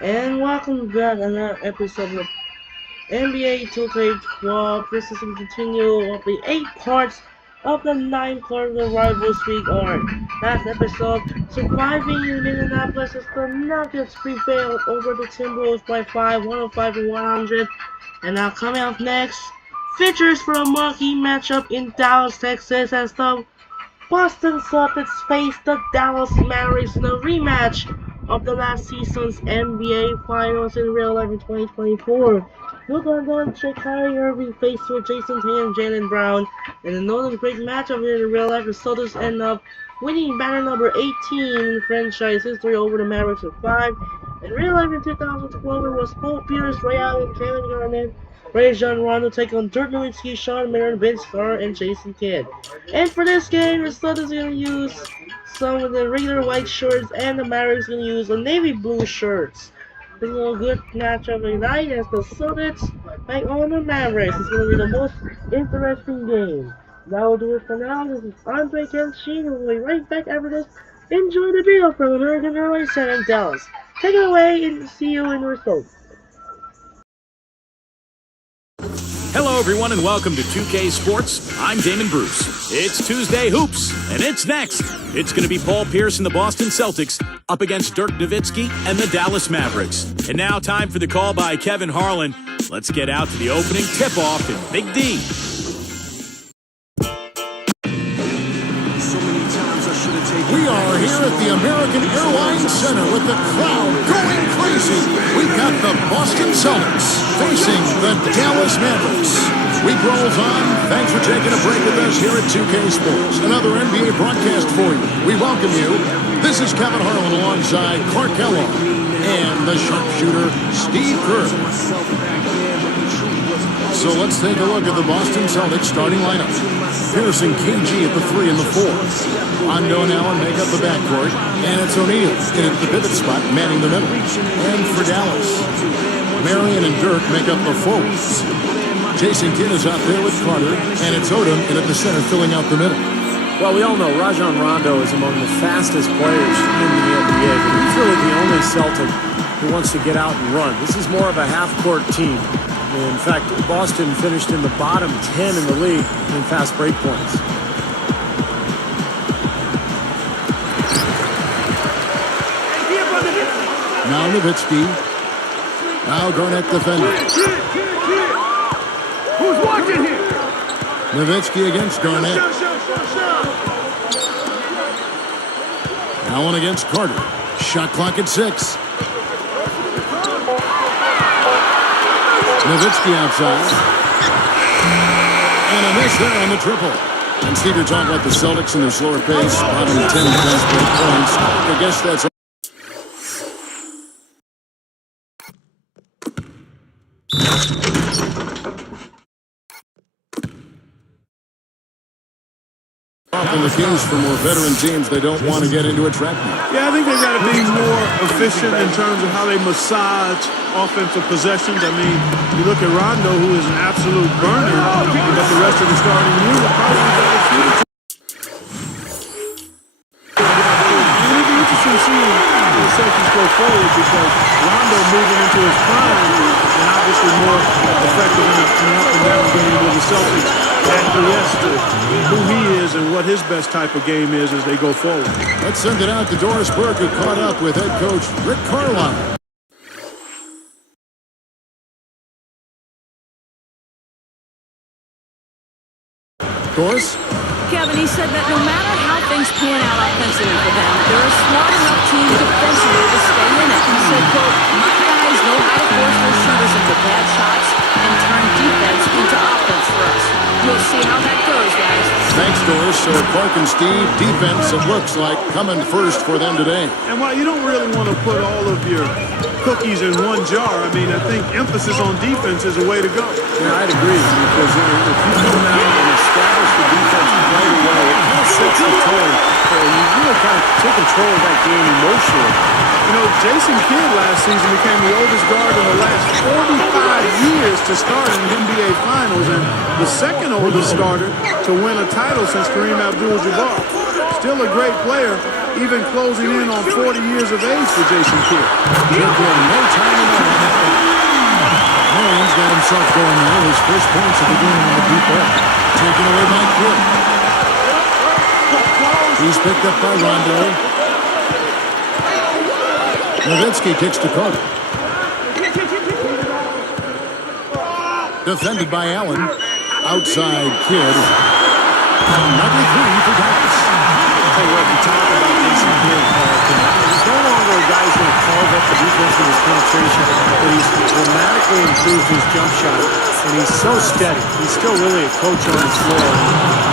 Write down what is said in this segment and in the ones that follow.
And welcome back to another episode of NBA 2K12. This is a continue of the 8 parts of the 9-part rival streak arc. Last episode, surviving in Minneapolis as the Nuggets prevailed over the Timberwolves by 5, 105 to 100. And now coming up next, features for a marquee matchup in Dallas, Texas as the Boston Celtics face the Dallas Mavericks in a rematch of the last season's NBA Finals in real life in 2024. Luke London, Kyrie Irving faced with Jason Tatum and Jaylen Brown. In another great matchup here in real life, the Celtics end up winning banner number 18 in franchise history over the Mavericks with 5. In real life in 2012, it was Paul Pierce, Ray Allen, Kevin Garnett, Rajon Rondo take on Dirk Nowitzki, Sean Miller, Vince Carter, and Jason Kidd. And for this game, the Celtics are going to use some of the regular white shirts, and the Mavericks are going to use the navy blue shirts. This is a good matchup tonight as the Celtics take on the Mavericks. It's going to be the most interesting game. That will do it for now. This is Andre Kenshin, and we'll be right back after this. Enjoy the video from American Airlines Center in Dallas. Take it away and see you in the results. Hello, everyone, and welcome to 2K Sports. I'm Damon Bruce. It's Tuesday Hoops, and it's next. It's going to be Paul Pierce and the Boston Celtics up against Dirk Nowitzki and the Dallas Mavericks. And now time for the call by Kevin Harlan. Let's get out to the opening tip-off in Big D. We are here at the American Airlines Center with the crowd going crazy. We've got the Boston Celtics facing the Dallas Mavericks. Week rolls on. Thanks for taking a break with us here at 2K Sports. Another NBA broadcast for you. We welcome you. This is Kevin Harlan alongside Clark Kellogg and the sharpshooter Steve Kerr. So let's take a look at the Boston Celtics starting lineup. Pierce and KG at the 3 and the 4. Rondo and Allen make up the backcourt, and it's O'Neal in at the pivot spot, manning the middle. And for Dallas, Marion and Dirk make up the forwards. Jason Kidd is out there with Carter, and it's Odom in at the center, filling out the middle. Well, we all know Rajon Rondo is among the fastest players in the NBA, but he's really the only Celtic who wants to get out and run. This is more of a half-court team. In fact, Boston finished in the bottom 10 in the league in fast break points. Now Nowitzki. Now Garnett defending. Who's watching here? Nowitzki against Garnett. Allen against Carter. Shot clock at 6. Nowitzki outside. And a miss there on the triple. And Steve, you're talking about the Celtics and their slower pace, bottom 10 fast break points. I guess that's often the case for more veteran teams. They don't want to get into a trap. Yeah, I think they got to be more efficient in terms of how they massage offensive possessions. I mean, you look at Rondo, who is an absolute burner, but the rest of the starting unit probably got a few. It'll be interesting to see the Celtics go forward because Rondo moving into his prime and obviously more effective in an up and down game with the Celtics acquiesce to who he is and what his best type of game is as they go forward. Let's send it out to Doris Burke, who caught up with head coach Rick Carlisle. Doris? Kevin, he said that no matter how things pan out offensively for them, they're a smart enough team defensively to stay in it. He said, quote, my guys know how to force their shooters into bad shots and turn defense into offense for us. We'll see how that goes, guys. Thanks, Doris. So Clark and Steve, defense, it looks like, coming first for them today. And while you don't really want to put all of your cookies in one jar, I mean, I think emphasis on defense is a way to go. Yeah, I'd agree, because if you come out and establish the defense right away, it kind of sets the tone. You really kind of take control of that game emotionally. You know, Jason Kidd last season became the oldest guard in the last 45 years to start in the NBA Finals and the second oldest starter to win a title since Kareem Abdul-Jabbar. Still a great player, even closing in on 40 years of age for Jason Kidd. Kidd getting no time at all on that one. Marion's got himself going now. His first points of the game in the deep ball. Taken away by Kidd. He's picked up by Rondo. Nowitzki kicks to Carter. Defended by Allen. Outside Kidd. Another three for Dallas. I'll tell you what, you talk about Jason Kidd. He's no longer a guy who's going to carve up the defense with his penetration, but he's dramatically improved his jump shot, and he's so steady. He's still really a coach on his floor.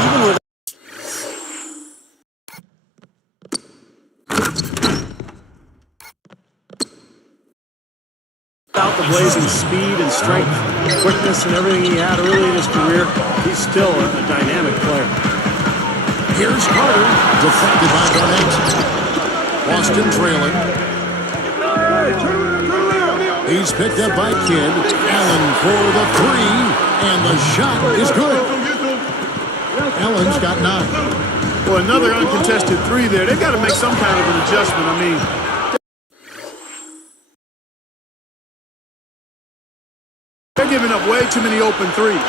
Even with without the blazing speed and strength, quickness, and everything he had early in his career, he's still a dynamic player. Here's Carter, deflected by Garnett. Boston trailing. He's picked up by Kidd. Allen for the three, and the shot is good. Allen's got 9. Well, another uncontested three there. They've got to make some kind of an adjustment. I mean, they're giving up way too many open threes.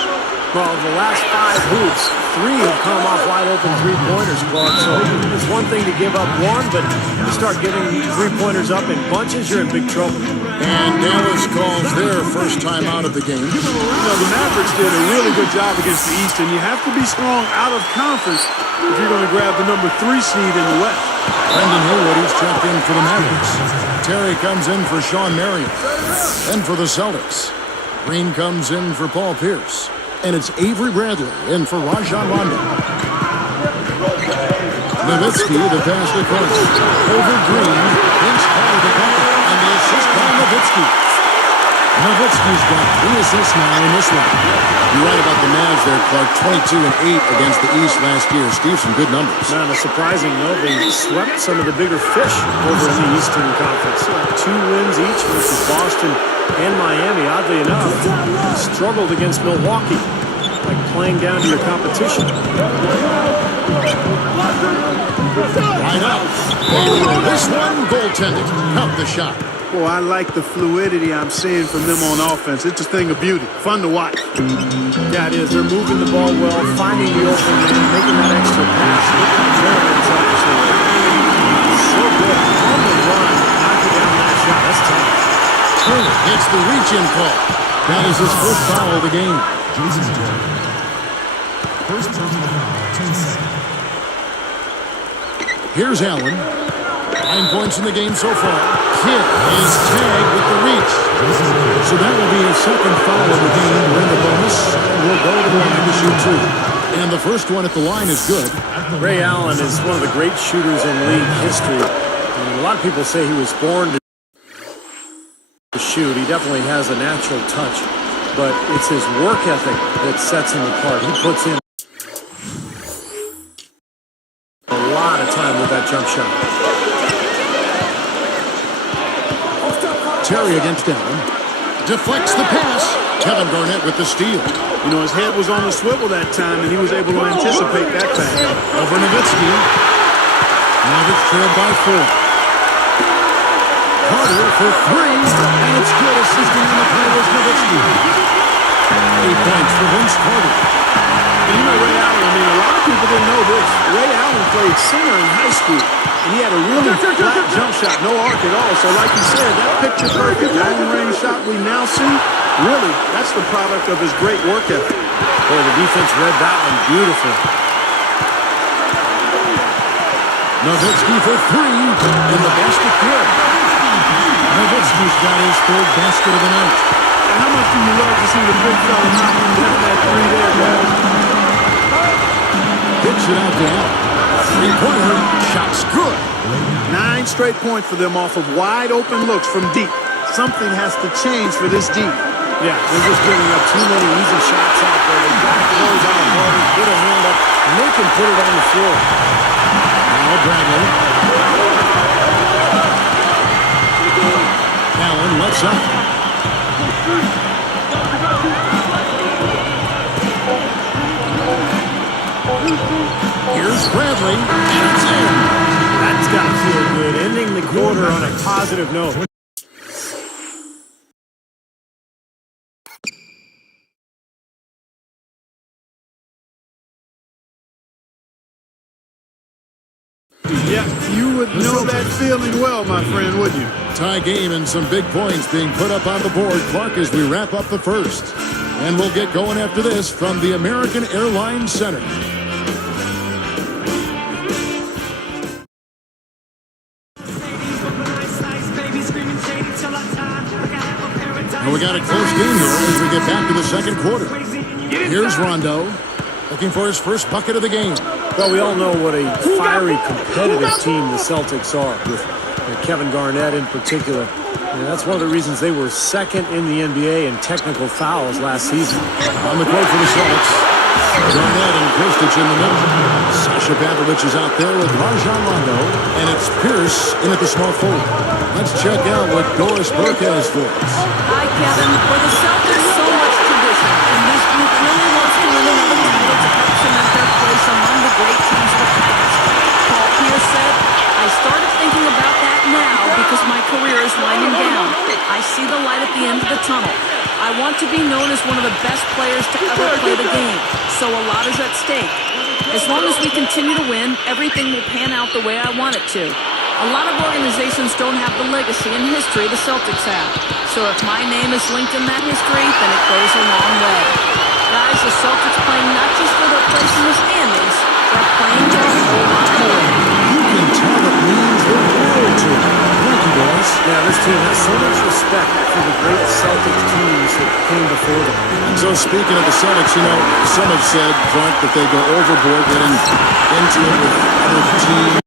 Well, the last 5 hoops, 3 have come off wide-open three-pointers, Clark. So it's one thing to give up one, but you start giving three-pointers up in bunches, you're in big trouble. And Dallas calls their first time out of the game. You know, the Mavericks did a really good job against the East, and you have to be strong out of conference if you're going to grab the number 3 seed in the West. Brendan Haywood, he's checked in for the Mavericks. Terry comes in for Sean Marion. And for the Celtics, Green comes in for Paul Pierce. And it's Avery Bradley in for Rajon Rondo. Nowitzki, the pass to Carter. Over Green, pinch Carter to Carter, and the assist by Nowitzki. Nowitzki's got 3 assists now in this one. You're right about the Mavs there, Clark. 22 and 8 against the East last year. Steve, some good numbers. Not a surprising note, they swept some of the bigger fish over in the Eastern Conference. 2 wins each versus Boston and Miami. Oddly enough, struggled against Milwaukee, like playing down to your competition. Right up. And this one, goaltending. Count the shot. Boy, I like the fluidity I'm seeing from them on offense. It's a thing of beauty. Fun to watch. Yeah, it is. They're moving the ball well, finding the open man, making that extra pass. Very selfishly. So good. On the run, knocking down that shot. That's tough. Turner gets the reach-in call. That is his first foul of the game. First personal foul, 10 seconds. Here's Allen. 9 points in the game so far. Kidd is tagged with the reach. So that will be his second foul of the game. Win the bonus. And we'll go to the line to shoot 2. And the first one at the line is good. Ray Allen is one of the great shooters in league history. And a lot of people say he was born to shoot. He definitely has a natural touch. But it's his work ethic that sets him apart. He puts in a lot of time with that jump shot. Terry against Allen. Deflects the pass. Kevin Garnett with the steal. You know, his head was on the swivel that time, and he was able to anticipate that pass. Over Nowitzki. Mavericks trailed by 4. Carter for 3, and it's good. Assisting on the play was Nowitzki. 8 points for Vince Carter. And you know Ray Allen, I mean, a lot of people didn't know this. Ray Allen played center in high school, and he had a really flat jump shot, no arc at all. So like you said, that picture-perfect long-range shot we now see, really, that's the product of his great work ethic. Boy, the defense read that one beautifully. Nowitzki for 3, and the basket good. Nowitzki's got his 3rd basket of the night. And how much do you love to see the big fella knocking down that 3 there, guys? Kicks it out to Allen. 3-pointer, shot's good. 9 straight points for them off of wide open looks from deep. Something has to change for this deep. Yeah, they're just giving up too many easy shots out there. They've got to close out harder, get a hand up, make him put it on the floor. Now Bradley. Allen lets up. Here's Bradley, and it's in. That's got to feel good. Ending the quarter on a positive note. Yeah, you would know that feeling well, my friend, wouldn't you? Tie game and some big points being put up on the board, Clark, as we wrap up the first. And we'll get going after this from the American Airlines Center. And we got a close game here as we get back to the second quarter. Here's Rondo, looking for his first bucket of the game. Well, we all know what a fiery, competitive team the Celtics are, with Kevin Garnett in particular. And that's one of the reasons they were second in the NBA in technical fouls last season. On the court for the Celtics, Garnett and Kostic in the middle. Sasha Pavlovich is out there with Rajon Rondo, and it's Pierce in at the small forward. Let's check out what Doris Burke has for us. Hi, Kevin. For the Celtics, so much tradition, and this group really wants to win another title to help cement their place among the great teams of the past. Paul Pierce said, I started thinking about that now because my career is winding down. I see the light at the end of the tunnel. I want to be known as one of the best players to ever play the game, so a lot is at stake. As long as we continue to win, everything will pan out the way I want it to. A lot of organizations don't have the legacy and history the Celtics have. So if my name is linked in that history, then it goes a long way. Guys, the Celtics playing not just for their place in the standings, they're playing for a whole lot more. You can tell it means the world to him. Thank you, Doris. Yeah, this team has so much respect for the great Celtics teams that came before them. And so speaking of the Celtics, you know, some have said, Clark, that they go overboard getting into it with other teams.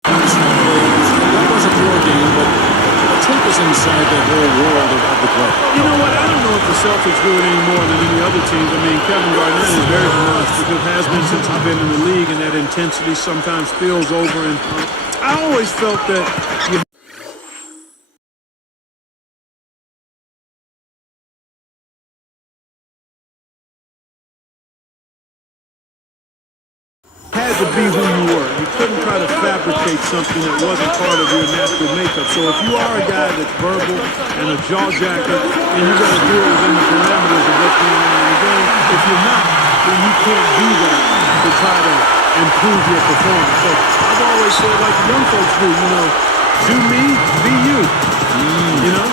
That wasn't your game, but take us inside the whole world of the play. You know what? I don't know if the Celtics do it any more than any other teams. I mean, Kevin Garnett is very demonstrative. It has been since I've been in the league, and that intensity sometimes spills over. And I always felt that you had to be who you were. You couldn't try to fabricate something that wasn't part of your natural makeup. So if you are a guy that's verbal and a jaw jacket, and you got to do it within the parameters of what's going on in the game, if you're not, then you can't do that to try to improve your performance. So I've always said, like the young folks do, you know, do me, be you. You know?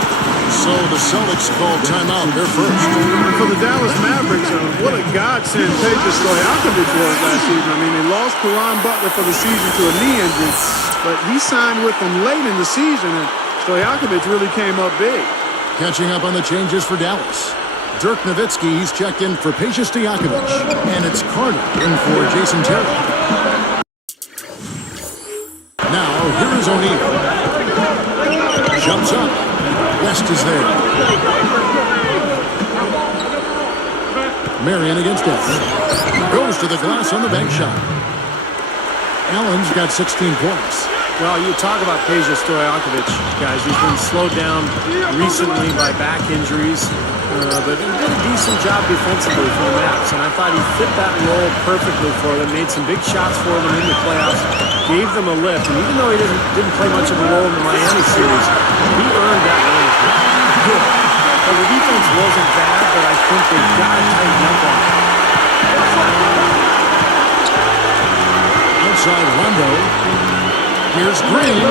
So the Celtics called timeout. They're first. For the Dallas Mavericks, what a godsend Peja Stojakovic was last season. I mean, they lost Caron Butler for the season to a knee injury, but he signed with them late in the season, and Stojakovic really came up big. Catching up on the changes for Dallas. Dirk Nowitzki, he's checked in for Peja Stojakovic. And it's Carter in for Jason Terry. Now, here is O'Neal. Jumps up. West is there. Marion against him. Goes to the glass on the bank shot. Allen's got 16 points. Well, you talk about Peja Stojakovic, guys. He's been slowed down recently by back injuries, but he did a decent job defensively for the Mavs, and I thought he fit that role perfectly for them, made some big shots for them in the playoffs, gave them a lift, and even though he didn't play much of a role in the Miami series, he earned that role. Good. Well, the defense wasn't bad, but I think they've got to tighten up on it. Outside Rondo. Here's Green.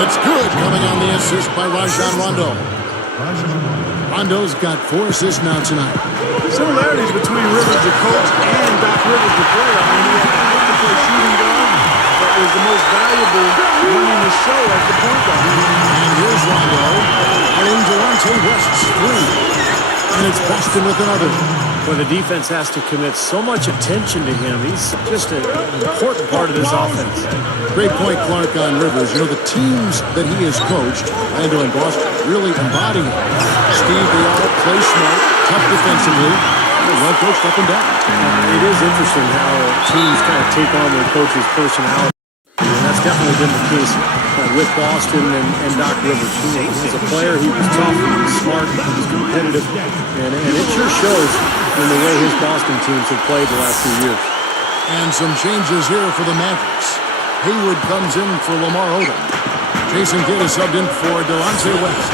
That's good, coming on the assist by Rajon Rondo. Rondo's got 4 assists now tonight. Similarities between Rivers, the coach, and Doc Rivers, the player. I mean, he had to like to play shooting guard, but was the most valuable running the show as the point guard. And here's Rondo. And Delonte West's 3. And it's Boston with another. Well, the defense has to commit so much attention to him. He's just an important part of this offense. Great point, Clark, on Rivers. You know, the teams that he has coached, Orlando and Boston, really embody it. Steve, they all play smart, tough defensively, well coached up and down. It is interesting how teams kind of take on their coach's personality. that's definitely been the case with Boston and Doc Rivers. As a player, he was tough, he was smart, he was competitive, and it sure shows in the way his Boston teams have played the last few years. And some changes here for the Mavericks. Hayward comes in for Lamar Odom. Jason Kidd is subbed in for Delonte West.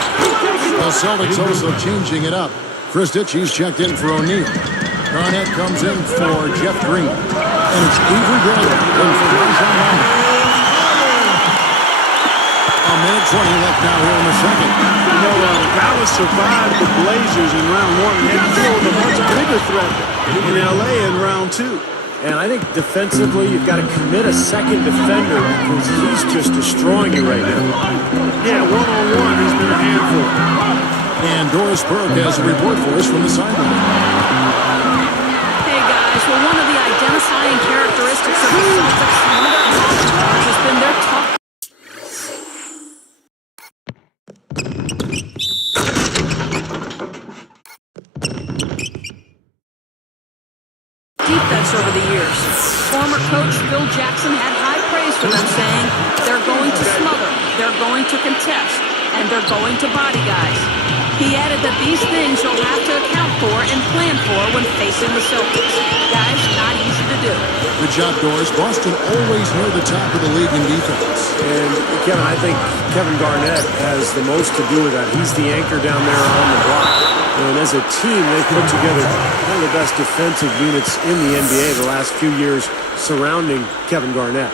The Celtics also changing it up. Chris Ditchy's checked in for O'Neal. Garnett comes in for Jeff Green. And it's Avery Bradley in for Rajon Rondo. A minute 20 left now here in the second. You know, Dallas survived the Blazers in round 1 and had to deal with a much bigger threat in L.A. in round 2. And I think defensively, you've got to commit a second defender because he's just destroying you right now. Yeah, one-on-one, he's been a handful. And Doris Burke has a report for us from the sideline. Hey, guys. Well, one of the identifying characteristics of the Celtics, one of their top stars, has been their tough defense over the years. Former coach Phil Jackson had high praise for them, saying they're going to smother, they're going to contest, and they're going to body guys. He added that these things you'll have to account for and plan for when facing the Celtics. Guys, not easy to do. Good job, Doris. Boston always near the top of the league in defense. And Kevin, I think Kevin Garnett has the most to do with that. He's the anchor down there on the block. And as a team, they've put together one of the best defensive units in the NBA the last few years surrounding Kevin Garnett.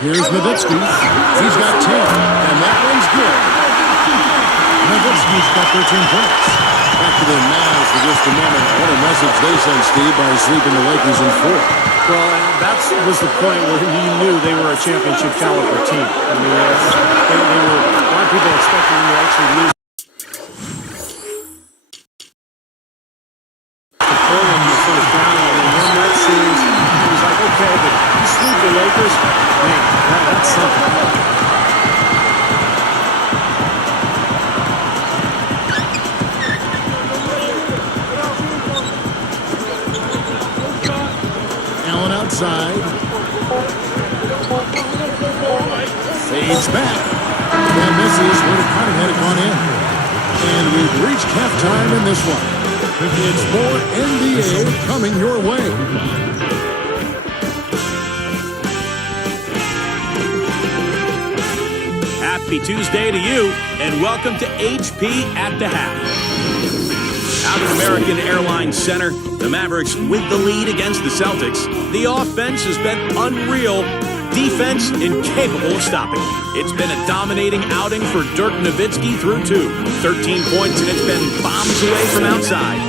Here's Nowitzki. He's got 10, and that one's good. Nowitzki's got 13 points. Back to the Mavs for just a moment. What a message they sent, Steve, by sweeping the Lakers in 4. Well, that was the point where he knew they were a championship caliber team. I mean, they were, a lot of people expecting them to actually lose. In the first round, and they won that series. He was like, okay, but you sweep the Lakers, man, that's something. Allen outside. Fades back. And misses where it kind of had it gone in. And we've reached halftime in this one. It's more NBA coming your way. Happy Tuesday to you, and welcome to HP at the Half. Out of American Airlines Center, the Mavericks with the lead against the Celtics. The offense has been unreal, defense incapable of stopping. It's been a dominating outing for Dirk Nowitzki through 2. 13 points, and it's been bombs away from outside.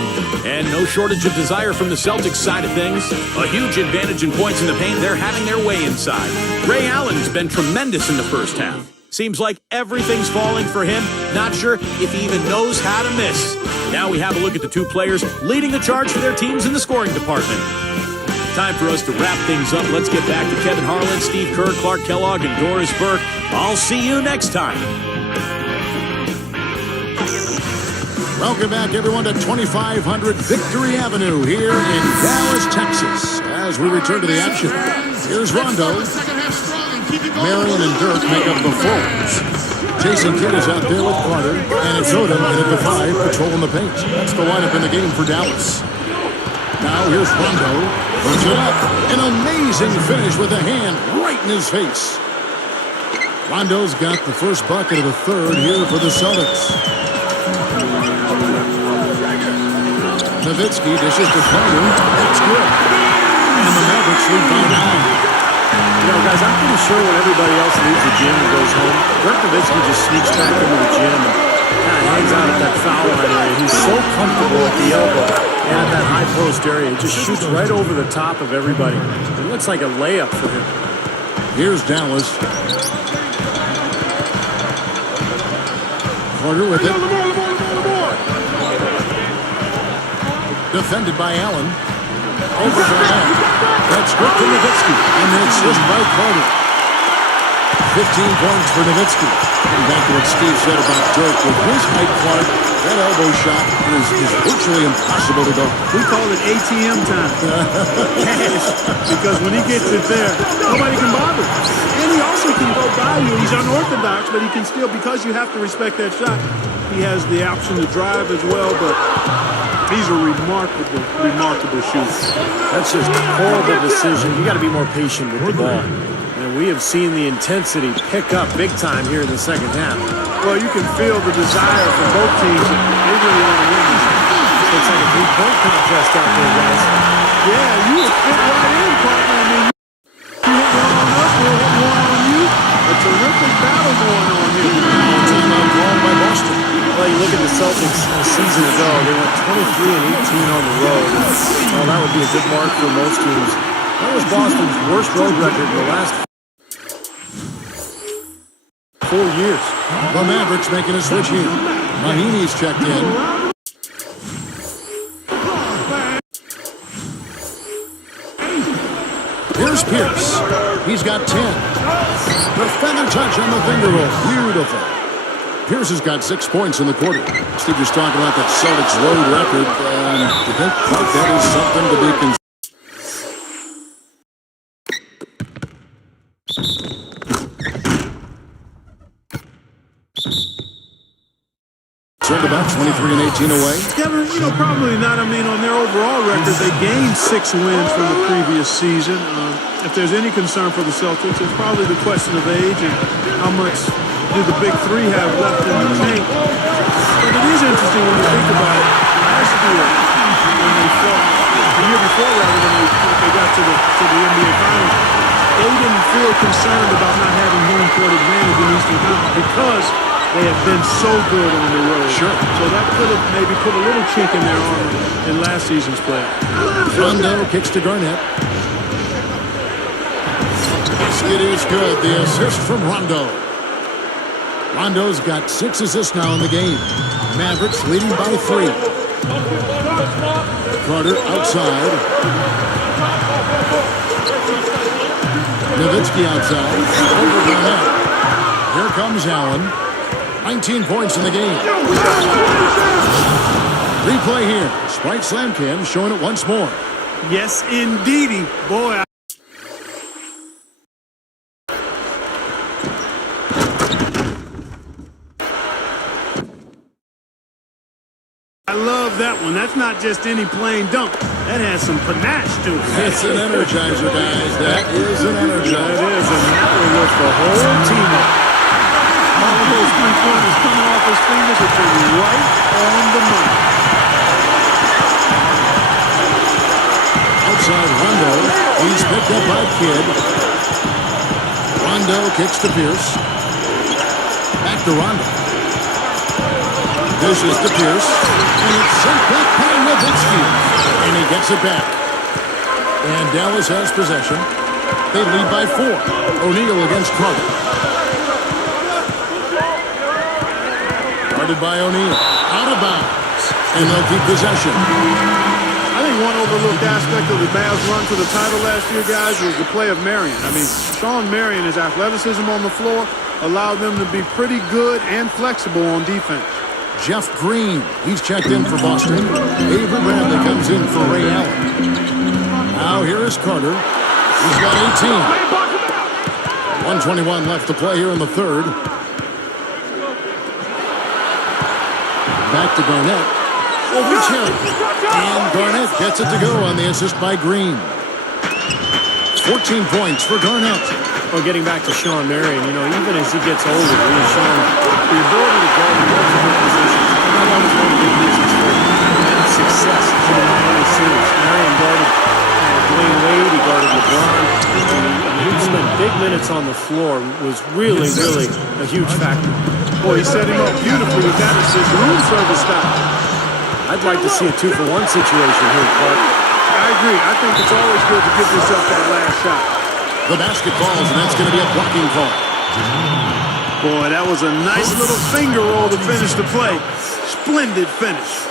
And no shortage of desire from the Celtics side of things. A huge advantage in points in the paint. They're having their way inside. Ray Allen's been tremendous in the first half. Seems like everything's falling for him. Not sure if he even knows how to miss. Now we have a look at the two players leading the charge for their teams in the scoring department. Time for us to wrap things up. Let's get back to Kevin Harlan, Steve Kerr, Clark Kellogg, and Doris Burke. I'll see you next time. Welcome back, everyone, to 2500 Victory Avenue here in Dallas, Texas. As we return to the action, here's Rondo. Marion and Dirk make up the forwards. Jason Kidd is out there with Carter, and it's Odom in at the 5, patrolling the paint. That's the lineup in the game for Dallas. Now here's Rondo. Puts it up. An amazing finish with a hand right in his face. Rondo's got the first bucket of the third here for the Celtics. Nowitzki dishes to Carter. That's good. And the Mavericks lead by 9. You know, guys, I'm pretty sure when everybody else leaves the gym and goes home, Dirk Nowitzki just sneaks back into the gym and kind of hangs out at that foul line area. He's so comfortable at the elbow and at that high post area. He just shoots right over the top of everybody. It looks like a layup for him. Here's Dallas. Carter with it. Defended by Allen. Over Garnett. That's good for Nowitzki. And then it's just by Carter. 15 points for Nowitzki. Getting back to what Steve said about Dirk, with his height, Clark, that elbow shot is virtually impossible to go. We call it ATM time. Cash. Because when he gets it there, nobody can bother him. And he also can go by you. He's unorthodox, but he can still, because you have to respect that shot, he has the option to drive as well, but he's a remarkable shooter. That's just a horrible decision. You got to be more patient with the ball. And we have seen the intensity pick up big time here in the second half. Well, you can feel the desire from both teams. They really want to win this. Looks like a 3-point contest out there, guys. Yeah, you would fit right in, partner. I mean, you hit one on us, we'll hit one on you. A terrific battle going on here. Timeout called by Boston. Well, you look at the Celtics a season ago, they went 23-18 on the road. Well, that would be a good mark for most teams. That was Boston's worst road record in the last 4 years. The Mavericks making a switch here. Mahini's checked in. Here's Pierce. He's got 10. The feather touch on the finger roll. Beautiful. Pierce has got 6 points in the quarter. Steve was talking about that Celtics road record. Do you think that is something to be concerned? About 23-18 away. Yeah, probably not. I mean, on their overall record, they gained 6 wins from the previous season. If there's any concern for the Celtics, it's probably the question of age and how much do the big three have left in the tank. But it is interesting when you think about it. Last year, when they fought, the year before, rather, when they got to the NBA Finals, they didn't feel concerned about not having home court advantage in Eastern Conference because they have been so good on the road. Sure. So that could have maybe put a little chink in their armor in last season's play. Rondo kicks to Garnett. It is good. The assist from Rondo. Rondo's got 6 assists now in the game. Mavericks leading by 3. Carter outside. Nowitzki outside. Over Garnett. Here comes Allen. 19 points in the game. Replay here. Sprite Slam Cam showing it once more. Yes, indeedy. Boy, I love that one. That's not just any plain dunk. That has some panache to it. It's an energizer, guys. That is an energizer. That is, and that will lift the whole team up. All of those 3 pointers coming off his fingers have been right on the money. Outside Rondo. He's picked up by Kidd. Rondo kicks to Pierce. Back to Rondo. This is to Pierce. And it's sent back by Nowitzki. And he gets it back. And Dallas has possession. They lead by 4. O'Neal against Carter. Guarded by O'Neal. Out of bounds. And they'll keep possession. I think one overlooked aspect of the Mavs run to the title last year, guys, was the play of Marion. I mean, Sean Marion, his athleticism on the floor allowed them to be pretty good and flexible on defense. Jeff Green, he's checked in for Boston. Avery Bradley comes in for Ray Allen. Now here is Carter. He's got 18. 1:21 left to play here in the third. Back to Garnett. Over Cherry. And Garnett gets it to go on the assist by Green. 14 points for Garnett. Well, getting back to Sean Marion, even as he gets older, he has shown the ability to guard multiple positions. And that was one of the big reasons for success in the Miami series. Marion guarded Dwayne Wade, he guarded LeBron. He spent big minutes on the floor, was really a huge factor. Boy, he set him up beautifully with that assist. Room service style. I'd like to see a 2-for-1 situation here, Clark. I agree. I think it's always good to give yourself that last shot. The basket falls, and that's going to be a blocking call. Boy, that was a nice little finger roll to finish the play. Splendid finish.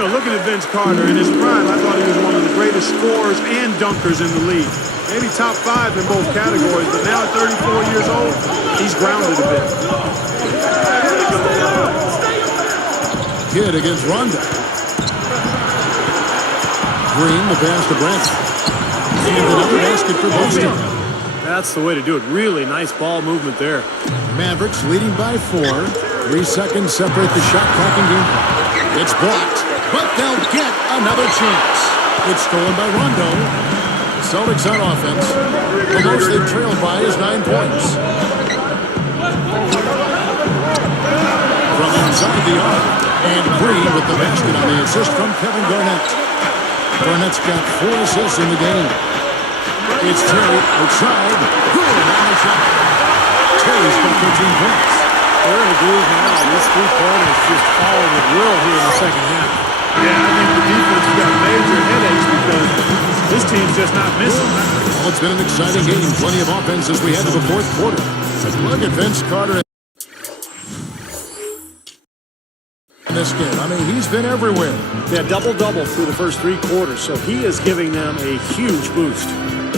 Looking at Vince Carter in his prime, I thought he was one of the greatest scorers and dunkers in the league. maybe top 5 in both categories, but now at 34 years old, he's grounded a bit. Kidd against Rondo. Green, the pass to Brent. And another basket for Boston. That's the way to do it. Really nice ball movement there. Mavericks leading by 4. 3 seconds separate the shot clock and game clock. It's blocked, but they'll get another chance. It's stolen by Rondo. Celtics on offense. The most they've trailed by is 9 points. From inside the arc. And Green with the basket on the assist from Kevin Garnett. Garnett's got 4 assists in the game. It's Terry outside. Good on the shot. Terry's got 13 points. They're in a groove now. This three-pointers just followed with will here in the second half. Yeah, I think the defense has got major headaches because this team's just not missing. Well, it's been an exciting game. Plenty of offense as we head to the fourth quarter. Look at Vince Carter in this game. I mean, he's been everywhere. Yeah, double-double through the first 3 quarters, so he is giving them a huge boost.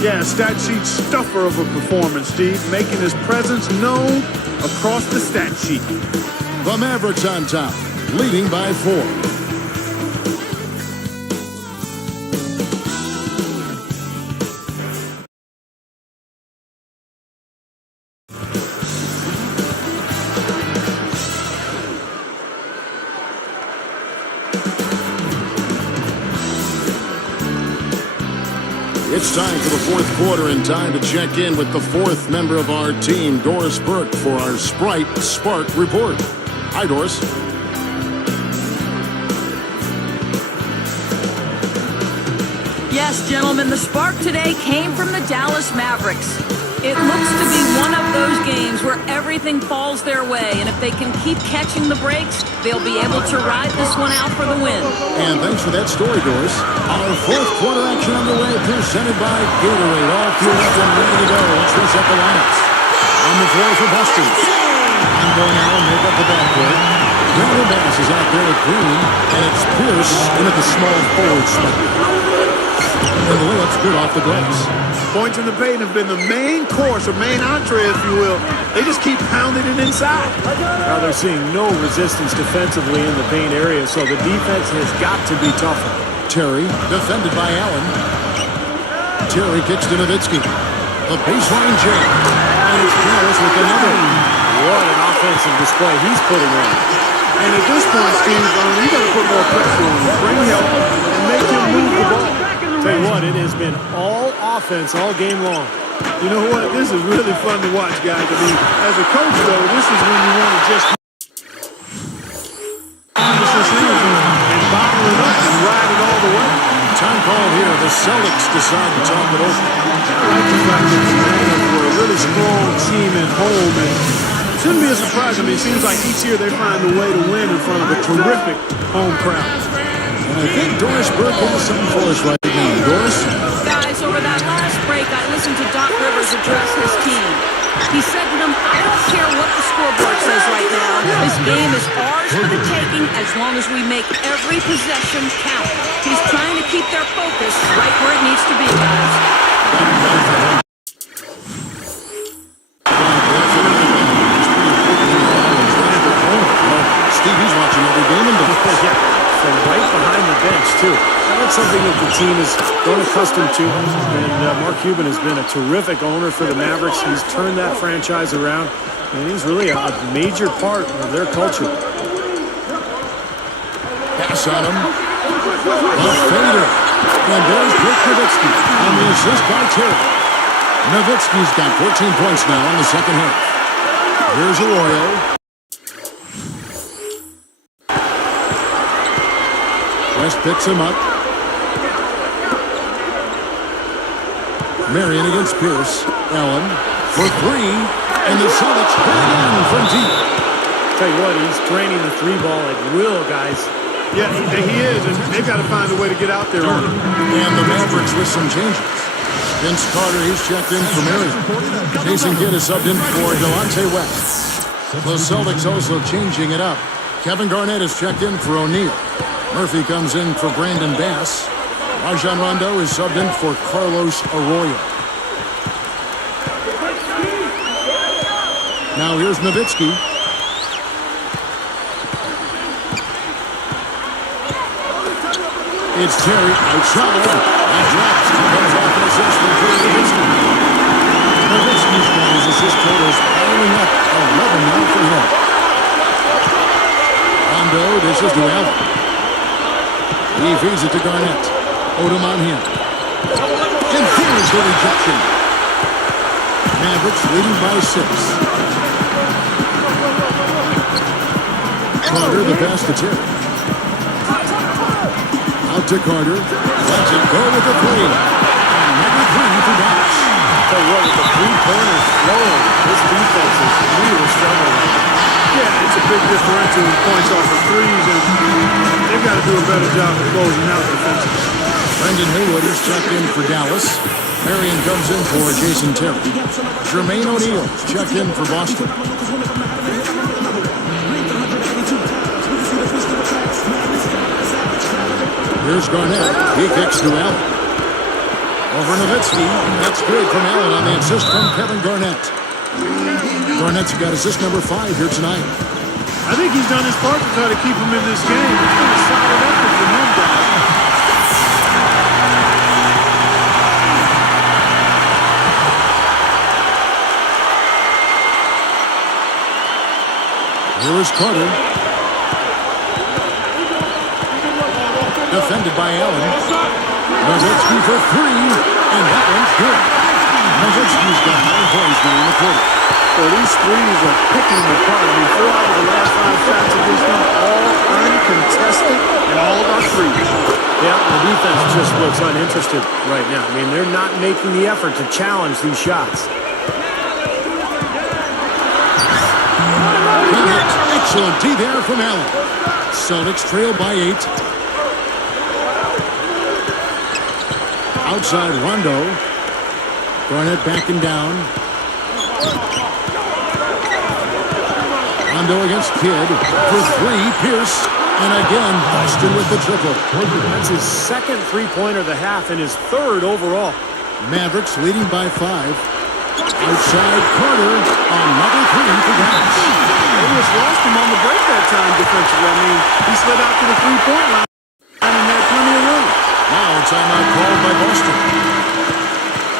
Yeah, stat sheet stuffer of a performance, Steve, making his presence known across the stat sheet. The Mavericks on top, leading by 4. It's time for the fourth quarter and time to check in with the 4th member of our team, Doris Burke, for our Sprite Spark Report. Hi, Doris. Yes, gentlemen, the spark today came from the Dallas Mavericks. It looks to be one of those games where everything falls their way, and if they can keep catching the breaks, they'll be able to ride this one out for the win. And thanks for that story, Doris. Our fourth quarter action underway, presented by Gatorade. All fueled up and ready to go. Let's reset the lineups. On the floor for Boston. I'm going now and make up the backcourt. Brandon Bass is out there at Green, and it's Pierce in at the small forward spot. And the layup's good off the glass. Points in the paint have been the main course, or main entree, if you will. They just keep pounding it inside. Now they're seeing no resistance defensively in the paint area, so the defense has got to be tougher. Terry, defended by Allen. Terry kicks to Nowitzki. The baseline jam. And it's Dallas with another. What an offensive display he's putting on. And at this point, Steve, you got to put more pressure on him, bring help, and make him move the ball. Tell you what, it has been all offense all game long. You know what? This is really fun to watch, guys. I mean, as a coach, though, this is when you want to just and bottle it up and ride it all the way. Time call here. The Celtics decide to talk it over. I like the fact that the Mavericks were a really strong team at home, and it shouldn't be a surprise. I mean, it seems like each year they find a way to win in front of a terrific home crowd. And I think Doris Burke has something for us right now. Doris? Guys, over that last break, I listened to Doc Rivers address his team. He said to them, I don't care what the scoreboard says right now. This game is ours for the taking as long as we make every possession count. He's trying to keep their focus right where it needs to be, guys. Stevie's watching every game in the From right behind the bench, too. That's something that the team has grown accustomed to. And Mark Cuban has been a terrific owner for the Mavericks. He's turned that franchise around, and he's really a major part of their culture. pass on him. A fader. And there's Dirk Nowitzki on the assist by Terry. Nowitzki's got 14 points now in the second half. Here's Arroyo. West picks him up. Marion against Pierce. Allen for three. And the Celtics hit it in from deep. Tell you what, he's draining the three ball at will, guys. Yeah, he is, and they've got to find a way to get out there on him. And the Mavericks with some changes. Vince Carter, he's checked in for Marion. Jason Kidd is subbed in for Delonte West. The Celtics also changing it up. Kevin Garnett is checked in for O'Neal. Murphy comes in for Brandon Bass. Rajon Rondo is subbed in for Carlos Arroyo. Now here's Nowitzki. It's Terry outside. That drops. Comes off an assist from Nowitzki. Nowitzki's got his assist totals piling up. 11 now for him. Rondo dishes to Allen. He feeds it to Garnett. Odom on him. And there's the rejection. Mavericks leading by 6. Carter the pass to Terry. Out to Carter. Lets it go with the 3. And number 3 for Dallas. Tell you what, with the three-pointers flowing, this defense is really struggling. Yeah, it's a big differential in points off of threes, and they've got to do a better job of closing out defensively. Brendan Haywood is checked in for Dallas. Marion comes in for Jason Terry. Jermaine O'Neal checked in for Boston. Here's Garnett. He kicks to Allen. Over Nowitzki. That's good from Allen on the assist from Kevin Garnett. Garnett's got assist number 5 here tonight. I think he's done his part to try to keep him in this game. It's been a solid effort from him, guys. Here is Carter. Defended by Allen. Nowitzki for 3, and that one's good. Nowitzki's got 9 points now in the quarter. So these threes are picking them apart. I mean, 4 out of the last 5 shots against them, all uncontested, and all about threes. Yeah, the defense just looks uninterested right now. I mean, they're not making the effort to challenge these shots. Excellent D there from Allen. Celtics trail by 8. Outside Rondo. Garnett backing down. Rondo against Kidd for 3. Pierce. And again, Boston with the triple. That's his second three-pointer of the half and his 3rd overall. Mavericks leading by 5. Outside Carter. Another 3 for Dallas. They just lost him on the break that time defensively. I mean, he slid out to the three-point line and had plenty of room. Now a timeout called by Boston.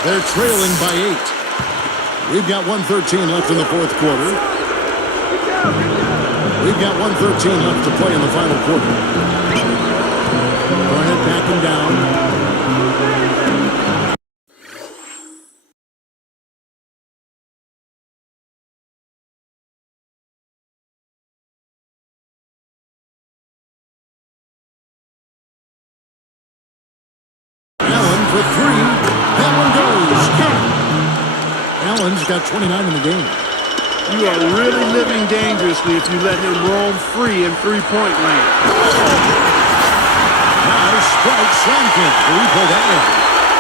They're trailing by 8. We've got 1:13 left in the 4th quarter. We've got 1:13 left to play in the final quarter. Garnett backing down. Allen for 3. That one goes. Allen's got 29 in the game. You are really living dangerously if you let him roam free in three-point land. Now strike Slankin. We play that one.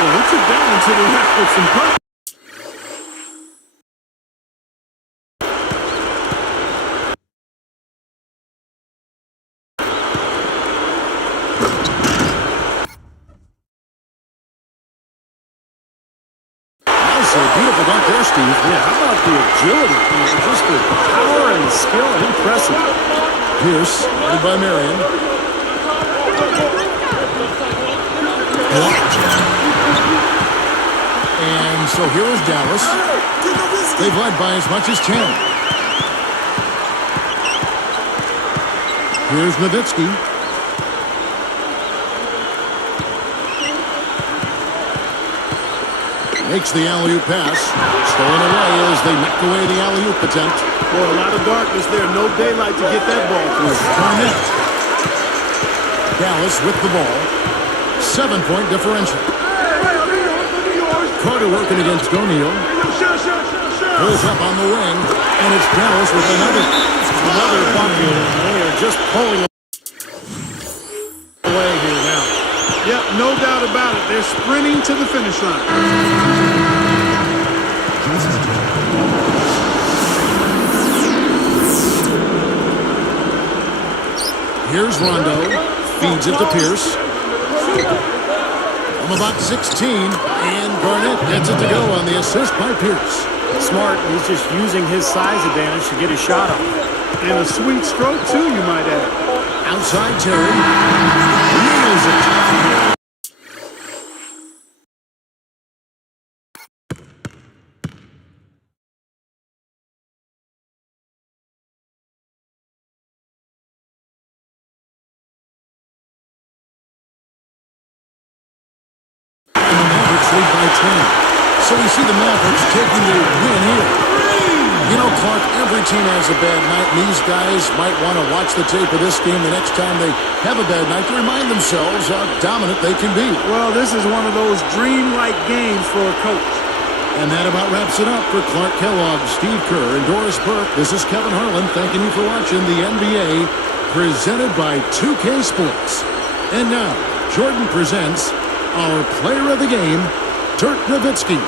Well, he took that one to the rack with some purpose. So beautiful dunk there, Steve. Yeah, how about the agility? I mean, just the power and the skill. Impressive. Pierce, led by Marion. Blocked. And so here is Dallas. They've led by as much as 10. Here's Nowitzki. Makes the alley-oop pass. Stolen away as they knock away the alley-oop attempt. Boy, a lot of darkness there. No daylight to get that ball through. Garnett. Dallas with the ball. 7-point differential. Carter working against O'Neal. Pulls up on the wing, and it's Dallas with another bucket. They are just pulling away here now. Yep, no doubt about it. They're sprinting to the finish line. Here's Rondo. Feeds it to Pierce. From about 16, and Garnett gets it to go on the assist by Pierce. smart. He's just using his size advantage to get a shot up. And a sweet stroke, too, you might add. Outside Terry. Nails it. Mavericks lead by 10. So we see the Mavericks taking the win here. You know, Clark, every team has a bad night, and these guys might want to watch the tape of this game the next time they have a bad night to remind themselves how dominant they can be. Well, this is one of those dreamlike games for a coach. And that about wraps it up for Clark Kellogg, Steve Kerr, and Doris Burke. This is Kevin Harlan thanking you for watching the NBA presented by 2K Sports. And now, Jordan presents our player of the game, Dirk Nowitzki.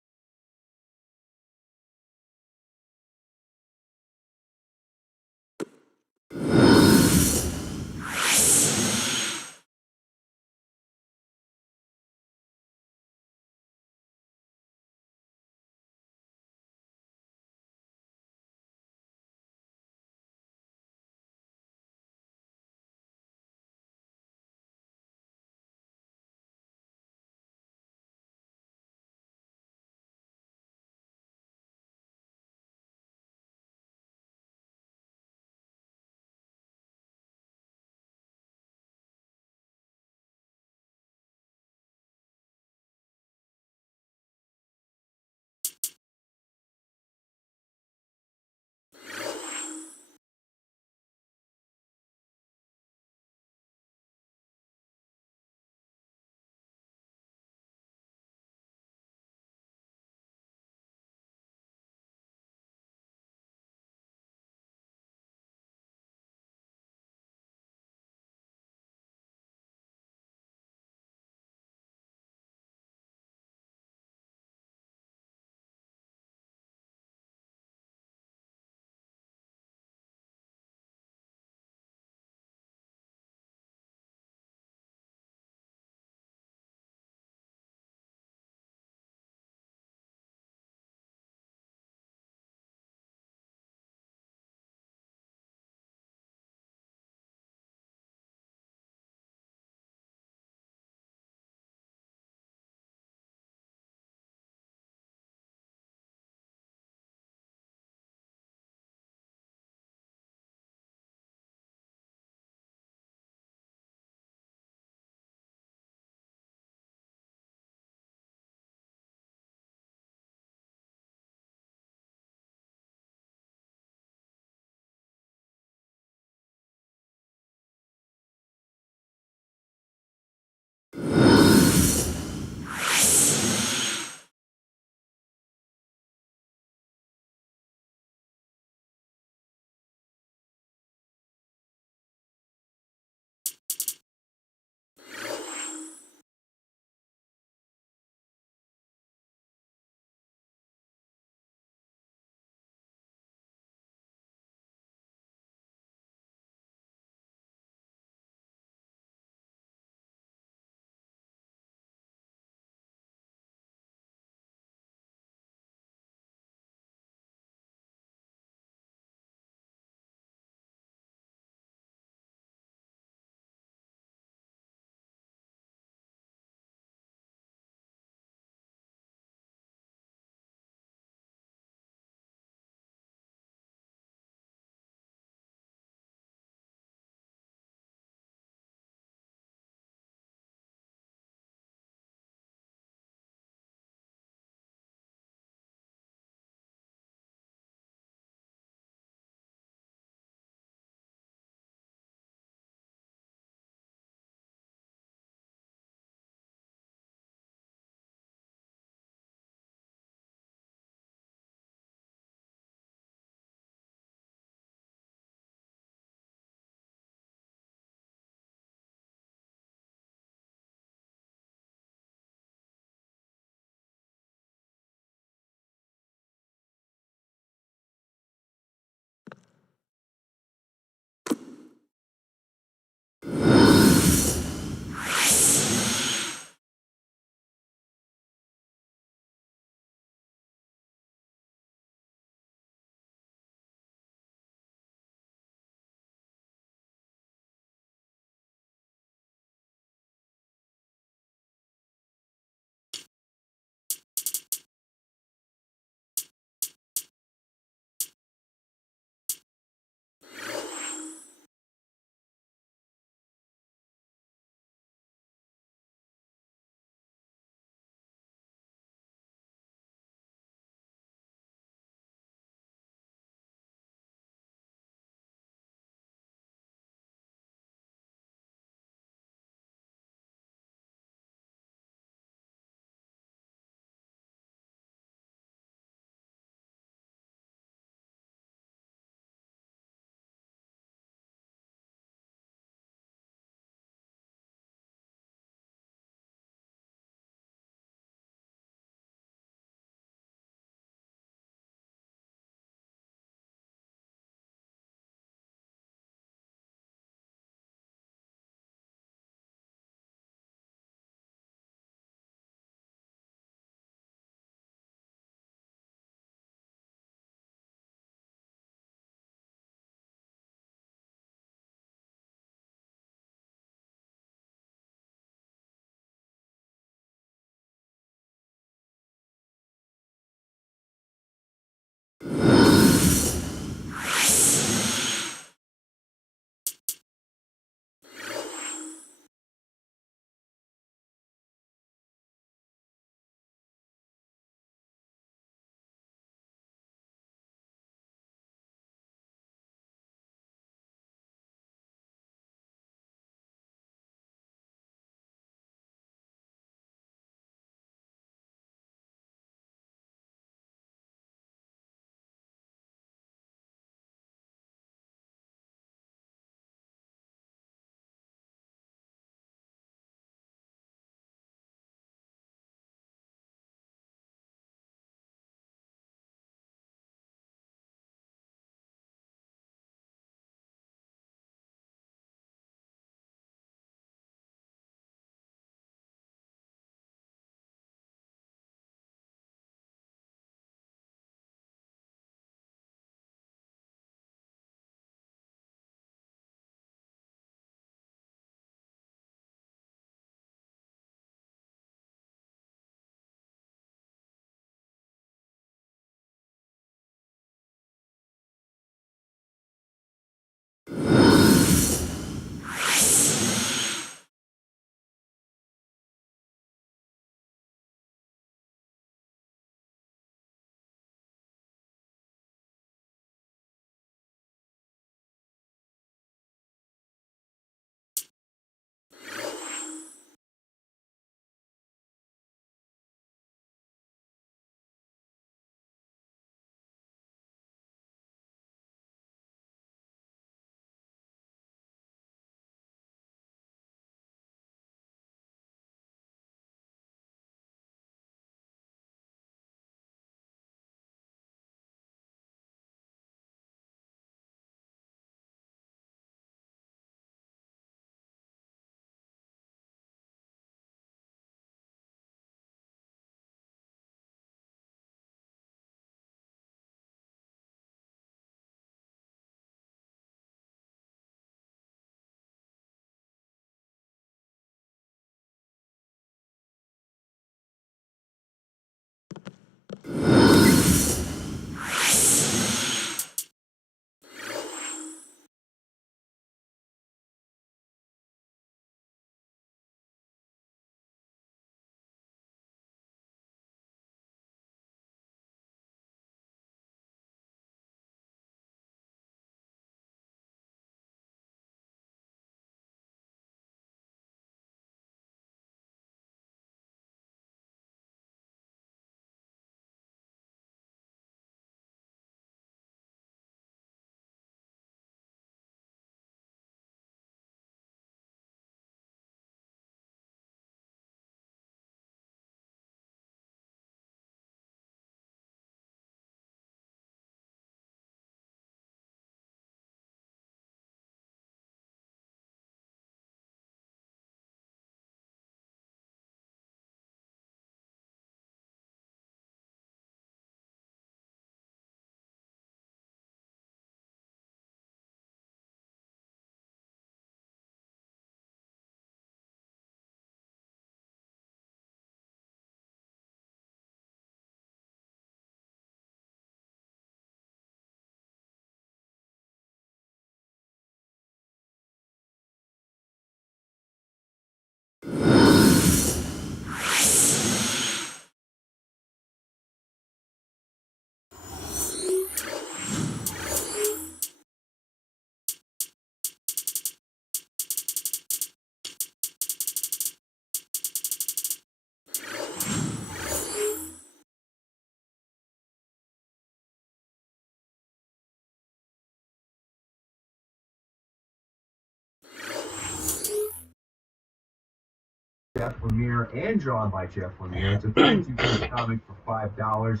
Jeff Lemire and drawn by Jeff Lemire. It's a 32-page comic for $5.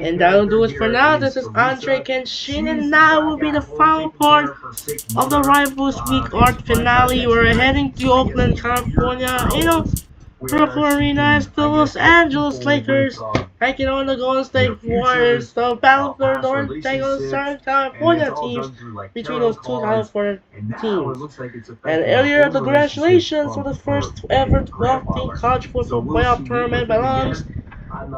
And that'll do it for now. This is Andre Kenshin, and now will be the final part of the Rivals Week art finale. We're heading to Oakland, California, Oracle Arena as the Los Angeles Lakers taking on the Golden State Warriors. The battle for the North taking on the Southern California teams between those two California teams. And earlier, the congratulations for the first ever 12-team college football playoff tournament belongs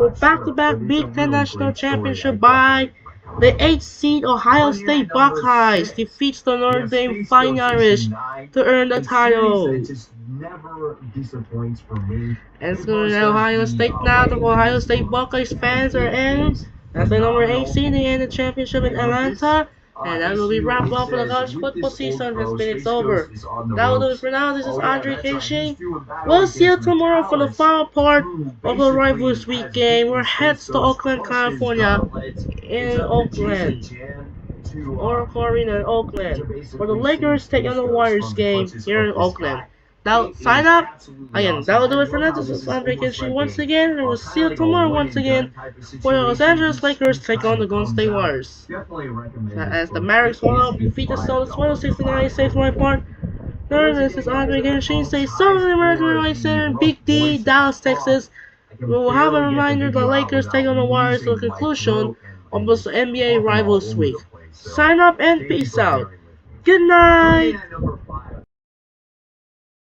with back-to-back Big Ten National Championship by the 8th seed Ohio State Buckeyes defeats the Notre Dame Fighting Irish to earn the title. And it's going to Ohio State now. The Ohio State Buckeyes fans are in as the number 8 seed in the championship in Atlanta. And that will be wrapped up for the college football season has been it's over. That will do it for now. This is Andre Kenshin. We'll see you tomorrow for the final part of the Rivals Week game. We're heads to Oakland, California, in Oakland. Oracle Arena in Oakland. For the Lakers taking on the Warriors game here in Oakland. Now, sign up. Again, that will do it for now. This is Andre Kenshin once again. And we'll see you tomorrow once again for the Los Angeles Lakers take on the Golden State Warriors. As the Mavericks will defeat the Celtics 169-96 for my part. Third, this is Andre Kenshin. Say so in the American Airlines Center in Big D, Dallas, Texas. We will have a reminder the Lakers take on the Warriors to the conclusion of this NBA Rivals Week. Sign up and peace out. Good night.